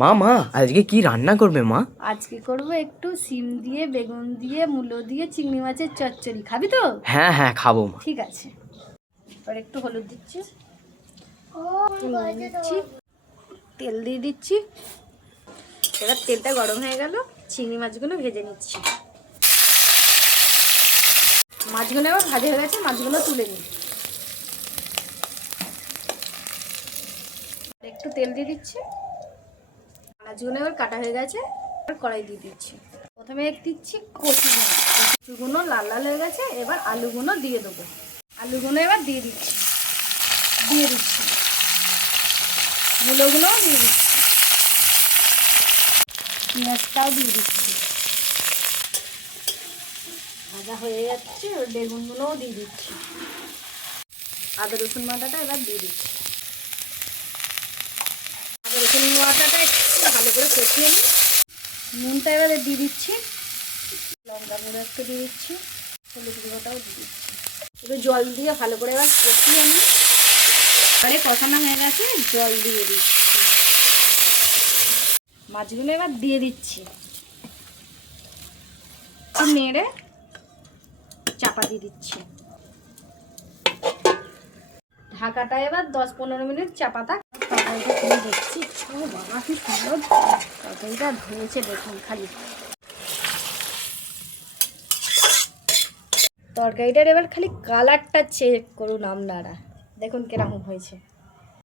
মা মা আজকে কি রান্না করবে মা? আজকে করব একটু সিম দিয়ে বেগুন দিয়ে মূলো দিয়ে চিংড়ি মাছের চচ্চড়ি। খাবি তো? হ্যাঁ হ্যাঁ খাবো মা। ঠিক আছে। আর একটু হলুদ দিচ্ছি, দিচ্ছি, তেল দিয়ে দিচ্ছি। এবার তেলটা গরম হয়ে গেল, চিংড়ি মাছগুলো ভেজে নিচ্ছি। মাছগুলো এবার ভাজা হয়ে গেছে, মাছগুলো তুলে নিই। একটু তেল দিয়ে দিচ্ছি। মাছগুলো এবার কাটা হয়ে গেছে, এবার কড়াই দিয়ে দিচ্ছি। প্রথমে দিচ্ছি কচুগুলো লাল লাল হয়ে গেছে, এবার আলুগুলো দিয়ে দেবো। আলুগুলো এবার দিয়ে দিচ্ছি, মূলোগুলোও দিয়ে দিচ্ছি, পেঁয়াজটাও দিয়ে দিচ্ছি। ভাজা হয়ে যাচ্ছে, ওর বেগুনগুলোও দিয়ে দিচ্ছি। আদা রসুন বাটাটা এবার দিয়ে দিচ্ছি। আদা রসুন বাটাটা একটু ভালো করে কষিয়ে নিই। নুনটা এবারে দিয়ে দিচ্ছি, লঙ্কা গুঁড়ো একটু দিয়ে দিচ্ছি, হলুদ গুঁড়োটাও দিয়ে দিচ্ছি। একটু জল দিয়ে ভালো করে এবার কষিয়ে নিই। এবারে কষানো হয়ে গেছে, জল দিয়ে দিচ্ছি। মাছগুলো এবার দিয়ে দিচ্ছি, নেড়ে চাপা দিয়ে দিচ্ছি। ঢাকাটা এবার 10-15 মিনিট চাপা থাক। তরকারিটা খুলে দেখছি, ও বাবা কি সুন্দর তরকারিটা ধুয়েছে, দেখুন খালি। তরকারিটার এবার খালি কালারটা চেক করুন আপনারা, দেখুন কিরকম হয়েছে।